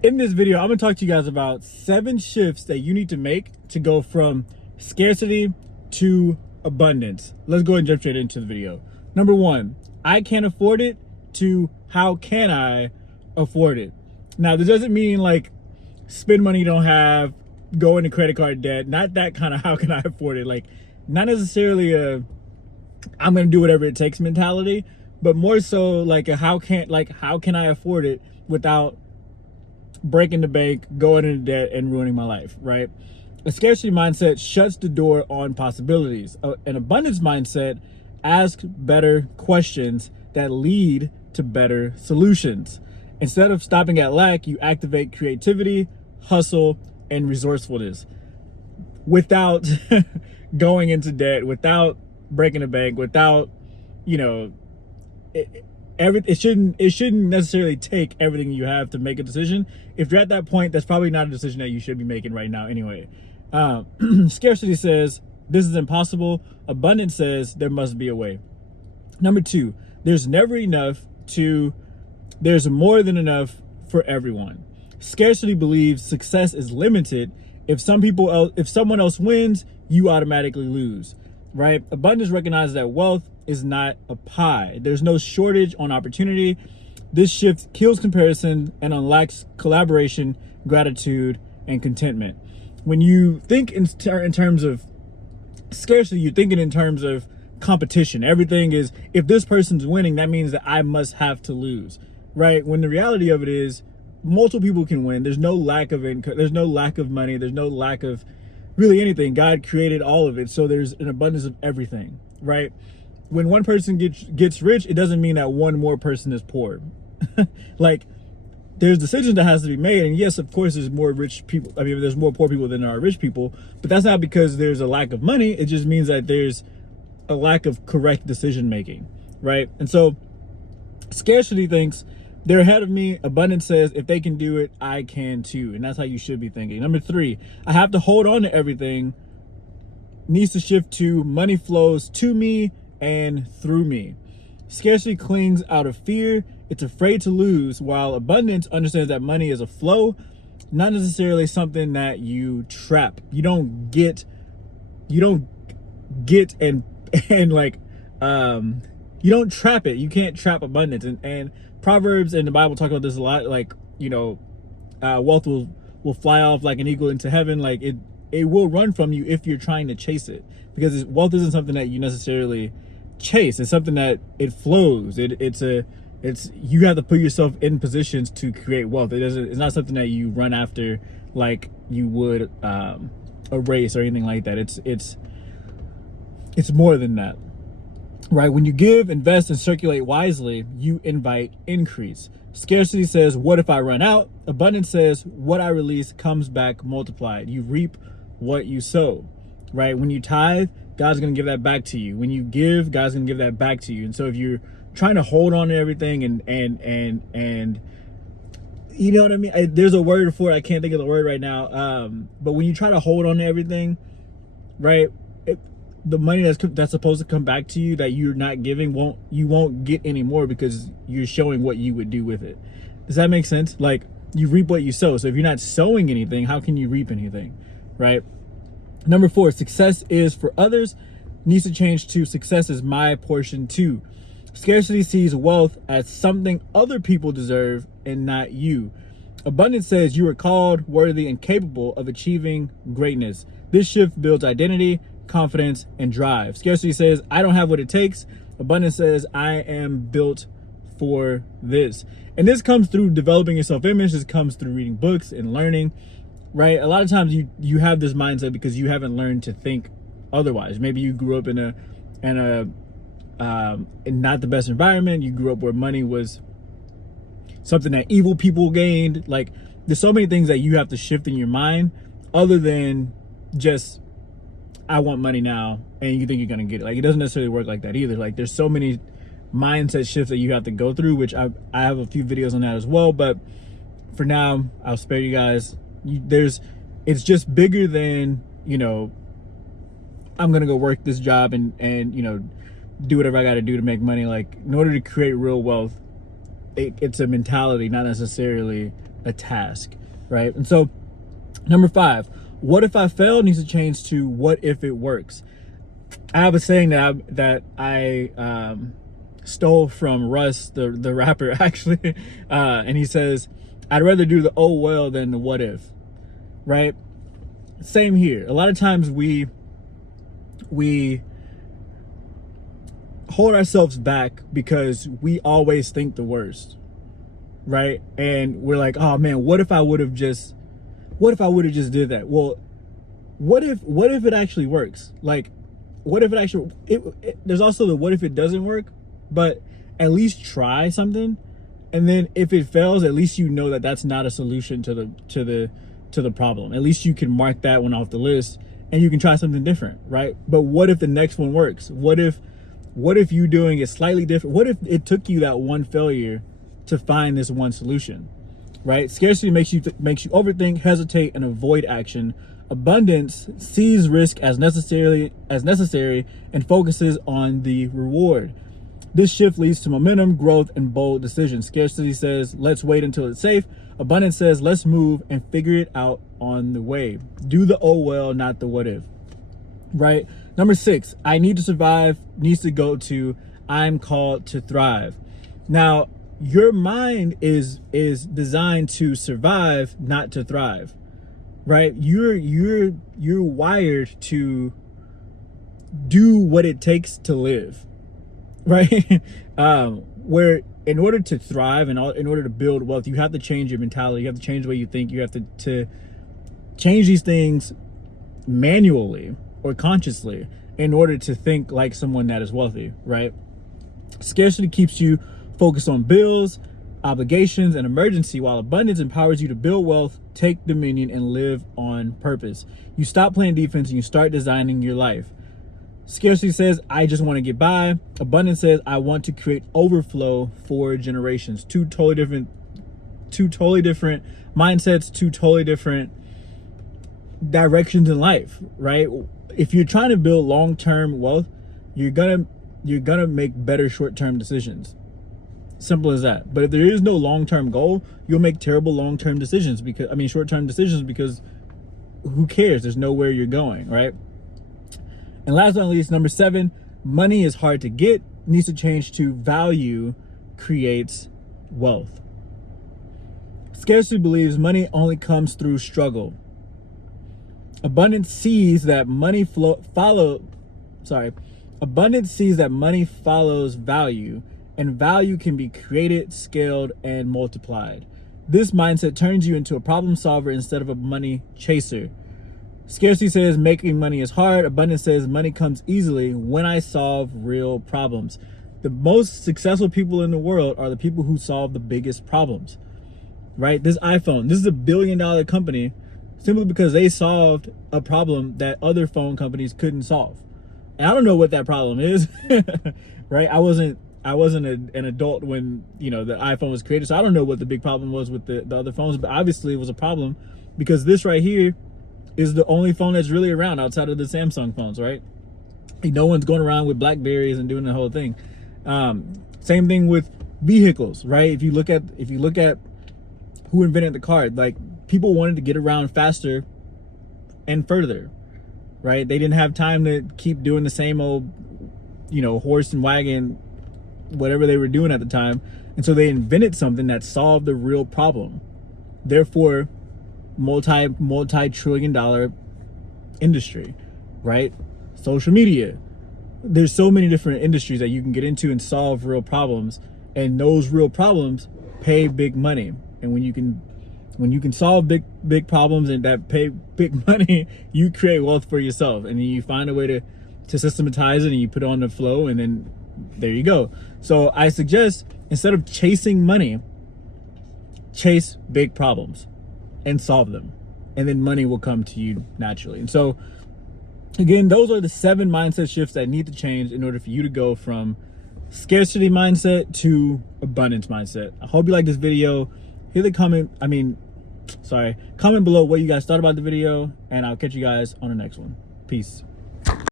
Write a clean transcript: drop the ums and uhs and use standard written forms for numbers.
In this video, I'm gonna talk to you guys about 7 shifts that you need to make to go from scarcity to abundance. Let's go and jump straight into the video. Number 1, I can't afford it, to how can I afford it? Now, this doesn't mean like spend money you don't have, go into credit card debt, not that kind of how can I afford it, like not necessarily a I'm gonna do whatever it takes mentality, but more so like a how can I afford it without breaking the bank, going into debt, and ruining my life, right? A scarcity mindset shuts the door on possibilities. An abundance mindset asks better questions that lead to better solutions. Instead of stopping at lack, you activate creativity, hustle, and resourcefulness without going into debt, without breaking the bank, without, you know, it shouldn't necessarily take everything you have to make a decision. If you're at that point, that's probably not a decision that you should be making right now anyway. Scarcity says this is impossible. Abundance says there must be a way. Number 2, there's never enough to there's more than enough for everyone. Scarcity believes success is limited. If someone else wins, you automatically lose, right? Abundance recognizes that wealth is not a pie. There's no shortage on opportunity. This shift kills comparison and unlocks collaboration, gratitude, and contentment. When you think in terms of scarcity, you're thinking in terms of competition. Everything is, if this person's winning, that means that I must have to lose, right? When the reality of it is multiple people can win. There's no lack of income. There's no lack of money. There's no lack of really anything. God created all of it. So there's an abundance of everything, right? When one person gets rich, it doesn't mean that one more person is poor. Like, there's decisions that has to be made, and yes, of course, there's more rich people. I mean, there's more poor people than there are rich people, but that's not because there's a lack of money. It just means that there's a lack of correct decision making, right? And so, scarcity thinks they're ahead of me. Abundance says if they can do it, I can too, and that's how you should be thinking. Number 3, I have to hold on to everything needs to shift to money flows to me and through me. Scarcity clings out of fear. It's afraid to lose, while abundance understands that money is a flow, not necessarily something that you trap. You don't get and like you don't trap it. You can't trap abundance. And Proverbs and the Bible talk about this a lot. Like, wealth will fly off like an eagle into heaven. Like it will run from you if you're trying to chase it, because wealth isn't something that you necessarily chase. It's something that it flows. It's you have to put yourself in positions to create wealth. It's not something that you run after like you would a race or anything like that. It's more than that, right? When you give, invest, and circulate wisely, you invite increase. Scarcity says, what if I run out? Abundance says, what I release comes back multiplied. You reap what you sow, right? When you tithe, God's going to give that back to you. When you give, God's going to give that back to you. And so if you're trying to hold on to everything and you know what I mean? There's a word for it. I can't think of the word right now. But when you try to hold on to everything, right? The money that's supposed to come back to you that you're not giving, you won't get any more, because you're showing what you would do with it. Does that make sense? Like, you reap what you sow. So if you're not sowing anything, how can you reap anything, right? Number 4, success is for others needs to change to success is my portion too. Scarcity sees wealth as something other people deserve and not you. Abundance says you are called, worthy, and capable of achieving greatness. This shift builds identity, confidence, and drive. Scarcity says I don't have what it takes. Abundance says I am built for this. And this comes through developing your self-image. This comes through reading books and learning, right? A lot of times you have this mindset because you haven't learned to think otherwise. Maybe you grew up in not the best environment. You grew up where money was something that evil people gained. Like, there's so many things that you have to shift in your mind other than just I want money now and you think you're gonna get it. Like, it doesn't necessarily work like that either. Like, there's so many mindset shifts that you have to go through, which I have a few videos on that as well, but for now I'll spare you guys. It's just bigger than, I'm gonna go work this job and do whatever I gotta do to make money. Like, in order to create real wealth, it's a mentality, not necessarily a task, right? And so number 5, what if I fail needs to change to what if it works. I have a saying that I stole from Russ, the rapper, actually, and he says, "I'd rather do the oh well than the what if," right? Same here. A lot of times we hold ourselves back because we always think the worst, right? And we're like, oh man, what if I would have just did that? Well, what if it actually works? Like, what if it actually there's also the what if it doesn't work, but at least try something. And then if it fails, at least you know that that's not a solution to the problem. At least you can mark that one off the list and you can try something different, right? But what if the next one works? What if you doing it slightly different? What if it took you that one failure to find this one solution, right? Scarcity makes you overthink, hesitate, and avoid action. Abundance sees risk as necessary and focuses on the reward. This shift leads to momentum, growth, and bold decisions. Scarcity says, let's wait until it's safe. Abundance says, let's move and figure it out on the way. Do the oh well, not the what if, right? Number 6, I need to survive needs to go to I'm called to thrive. Now, your mind is designed to survive, not to thrive, right? You're wired to do what it takes to live, right? Where in order to thrive and in order to build wealth, you have to change your mentality. You have to change the way you think. You have to change these things manually or consciously in order to think like someone that is wealthy, right? Scarcity keeps you focused on bills, obligations, and emergency, while abundance empowers you to build wealth, take dominion, and live on purpose. You stop playing defense and you start designing your life. Scarcity says, I just want to get by. Abundance says, I want to create overflow for generations. Two totally different mindsets, two totally different directions in life, right? If you're trying to build long-term wealth, you're gonna make better short-term decisions. Simple as that. But if there is no long-term goal, you'll make terrible long-term decisions short-term decisions, because who cares? There's nowhere you're going, right? And last but not least, number 7, money is hard to get needs to change to value creates wealth. Scarcity believes money only comes through struggle. Abundance sees that money follows value, and value can be created, scaled, and multiplied. This mindset turns you into a problem solver instead of a money chaser. Scarcity says making money is hard. Abundance says money comes easily when I solve real problems. The most successful people in the world are the people who solve the biggest problems, right? This iPhone, this is $1 billion company simply because they solved a problem that other phone companies couldn't solve. And I don't know what that problem is, right? I wasn't an adult when, the iPhone was created, so I don't know what the big problem was with the other phones, but obviously it was a problem because this right here is the only phone that's really around outside of the Samsung phones, right? No one's going around with Blackberries and doing the whole thing. Same thing with vehicles, right? If you look at who invented the car, like, people wanted to get around faster and further, right? They didn't have time to keep doing the same old, horse and wagon, whatever they were doing at the time. And so they invented something that solved the real problem. Therefore, multi-trillion dollar industry, right? Social media. There's so many different industries that you can get into and solve real problems. And those real problems pay big money. And when you can solve big problems and that pay big money, you create wealth for yourself. And then you find a way to systematize it and you put it on the flow, and then there you go. So I suggest, instead of chasing money, chase big problems and solve them. And then money will come to you naturally. And so, again, those are the 7 mindset shifts that need to change in order for you to go from scarcity mindset to abundance mindset. I hope you like this video. Comment below what you guys thought about the video, and I'll catch you guys on the next one. Peace.